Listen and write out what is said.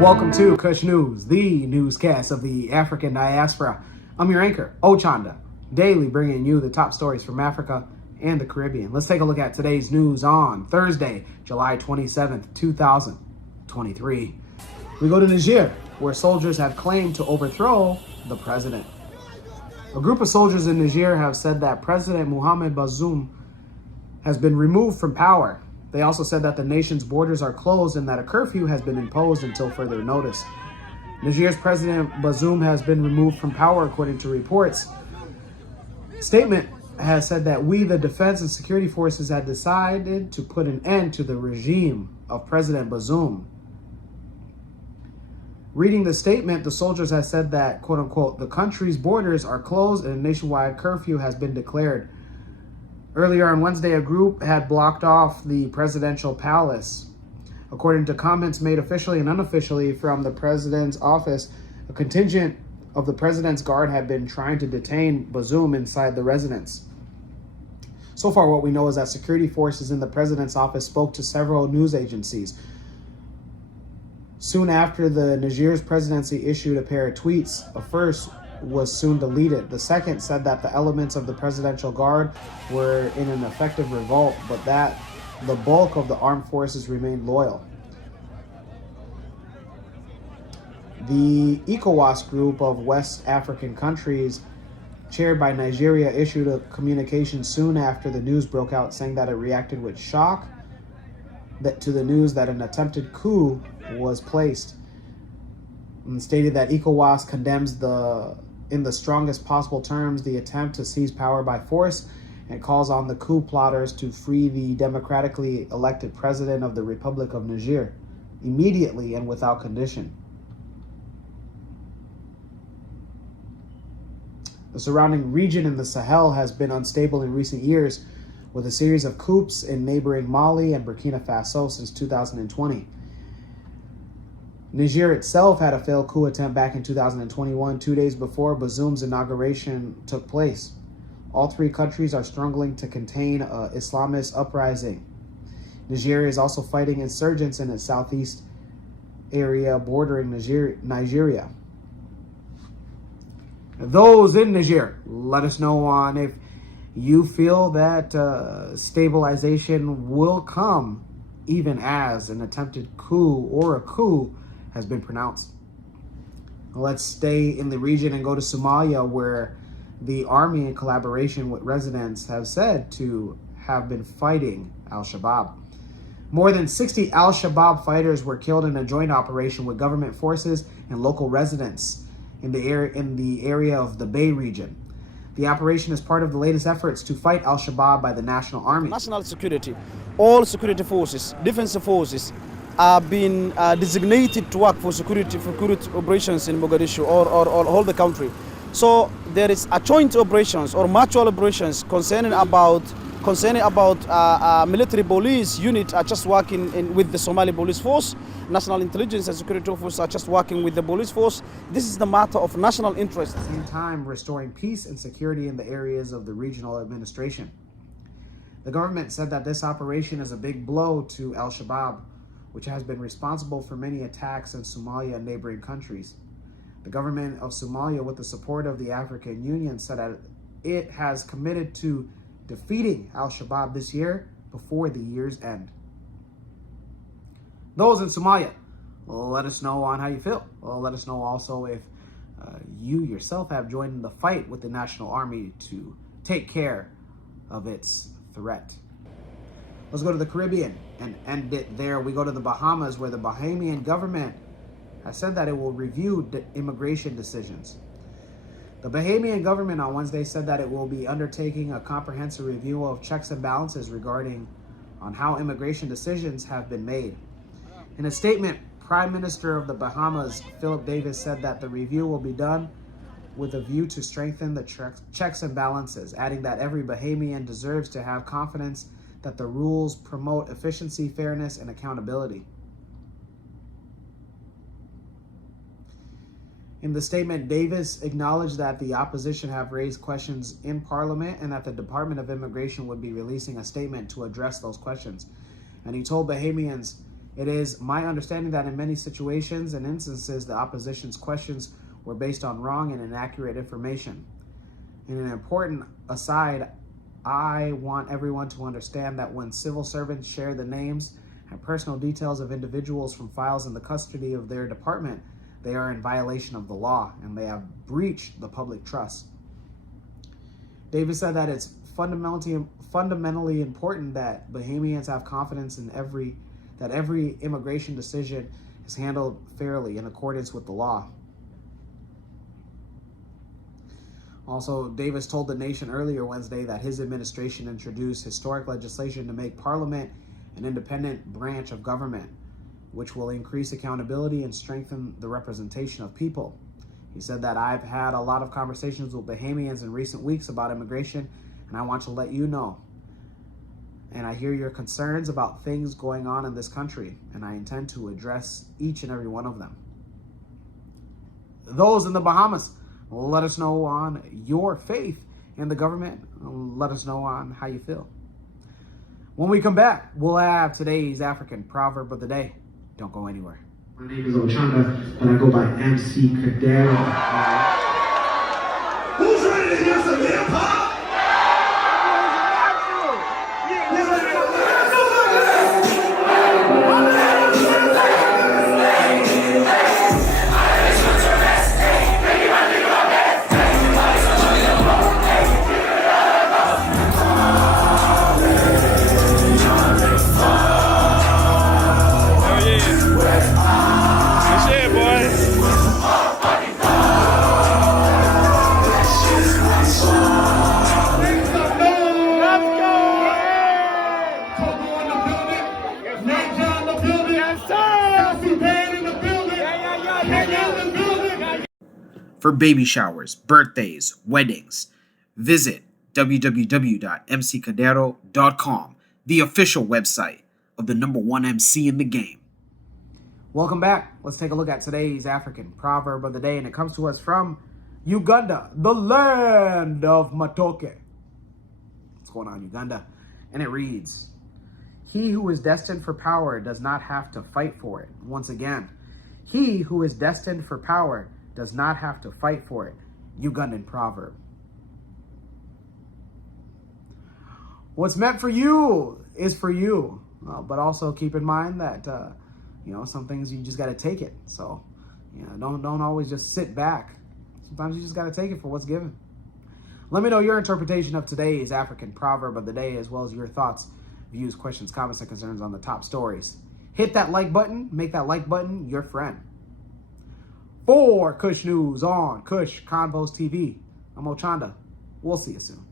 Welcome to Kush News, the newscast of the African diaspora. I'm your anchor, Ochanda, daily bringing you the top stories from Africa and the Caribbean. Let's take a look at today's news on Thursday, July 27th, 2023. We go to Niger, where soldiers have claimed to overthrow the president. A group of soldiers in Niger have said that President Mohamed Bazoum has been removed from power. They also said that the nation's borders are closed and that a curfew has been imposed until further notice. Niger's President Bazoum has been removed from power, according to reports. Statement has said that we, the defense and security forces, had decided to put an end to the regime of President Bazoum. Reading the statement, the soldiers have said that, quote unquote, the country's borders are closed and a nationwide curfew has been declared. Earlier on Wednesday, a group had blocked off the presidential palace. According to comments made officially and unofficially from the president's office, a contingent of the president's guard had been trying to detain Bazoum inside the residence. So far, what we know is that security forces in the president's office spoke to several news agencies. Soon after, the Niger's presidency issued a pair of tweets. A first was soon deleted. The second said that the elements of the presidential guard were in an effective revolt, but that the bulk of the armed forces remained loyal. The ECOWAS group of West African countries, chaired by Nigeria, issued a communication soon after the news broke out, saying that it reacted with shock to the news that an attempted coup was placed, and stated that ECOWAS condemns in the strongest possible terms the attempt to seize power by force and calls on the coup plotters to free the democratically elected president of the Republic of Niger immediately and without condition. The surrounding region in the Sahel has been unstable in recent years, with a series of coups in neighboring Mali and Burkina Faso since 2020. Niger itself had a failed coup attempt back in 2021, 2 days before Bazoum's inauguration took place. All three countries are struggling to contain an Islamist uprising. Nigeria is also fighting insurgents in its southeast area bordering Nigeria. Those in Niger, let us know on if you feel that stabilization will come even as an attempted coup or a coup has been pronounced. Let's stay in the region and go to Somalia, where the army, in collaboration with residents, have said to have been fighting al-Shabaab. More than 60 al-Shabaab fighters were killed in a joint operation with government forces and local residents in the area of the Bay region. The operation is part of the latest efforts to fight al-Shabaab by the National Army. National security, all security forces, defense forces are being designated to work for security operations in Mogadishu or all the country. So there is a joint operations or mutual operations concerning about military police unit are just working with the Somali police force. National intelligence and security forces are just working with the police force. This is the matter of national interest. At the same time, restoring peace and security in the areas of the regional administration. The government said that this operation is a big blow to al-Shabaab, which has been responsible for many attacks in Somalia and neighboring countries. The government of Somalia, with the support of the African Union, said that it has committed to defeating al-Shabaab this year before the year's end. Those in Somalia, let us know on how you feel. Let us know also if you yourself have joined in the fight with the National Army to take care of its threat. Let's go to the Caribbean and end it there. We go to the Bahamas, where the Bahamian government has said that it will review immigration decisions. The Bahamian government on Wednesday said that it will be undertaking a comprehensive review of checks and balances regarding on how immigration decisions have been made. In a statement, Prime Minister of the Bahamas, Philip Davis, said that the review will be done with a view to strengthen the checks and balances, adding that every Bahamian deserves to have confidence that the rules promote efficiency, fairness, and accountability. In the statement, Davis acknowledged that the opposition have raised questions in Parliament and that the Department of Immigration would be releasing a statement to address those questions. And he told Bahamians It is my understanding that in many situations and instances, the opposition's questions were based on wrong and inaccurate information. In an important aside, I want everyone to understand that when civil servants share the names and personal details of individuals from files in the custody of their department, they are in violation of the law and they have breached the public trust. Davis said that it's fundamentally important that Bahamians have confidence in that every immigration decision is handled fairly in accordance with the law. Also, Davis told the nation earlier Wednesday that his administration introduced historic legislation to make Parliament an independent branch of government, which will increase accountability and strengthen the representation of people. He said that I've had a lot of conversations with Bahamians in recent weeks about immigration, and I want to let you know. And I hear your concerns about things going on in this country, and I intend to address each and every one of them. Those in the Bahamas, let us know on your faith in the government. Let us know on how you feel. When we come back, we'll have today's African proverb of the day. Don't go anywhere. My name is Ochanda, and I go by MC Cadero. Who's ready to hear some hip hop? For baby showers, birthdays, weddings, visit www.mccadero.com, the official website of the #1 MC in the game. Welcome back. Let's take a look at today's African proverb of the day, and it comes to us from Uganda, the land of Matoke. What's going on, Uganda? And it reads, "He who is destined for power does not have to fight for it." Once again, he who is destined for power does not have to fight for it. Ugandan proverb. What's meant for you is for you, but also keep in mind that some things you just got to take it. So don't always just sit back. Sometimes you just got to take it for what's given. Let me know your interpretation of today's African proverb of the day, as well as your thoughts, views, questions, comments, and concerns on the top stories. Hit that like button. Make that like button your friend. For Kush News on Kush Convos TV, I'm Ochanda. We'll see you soon.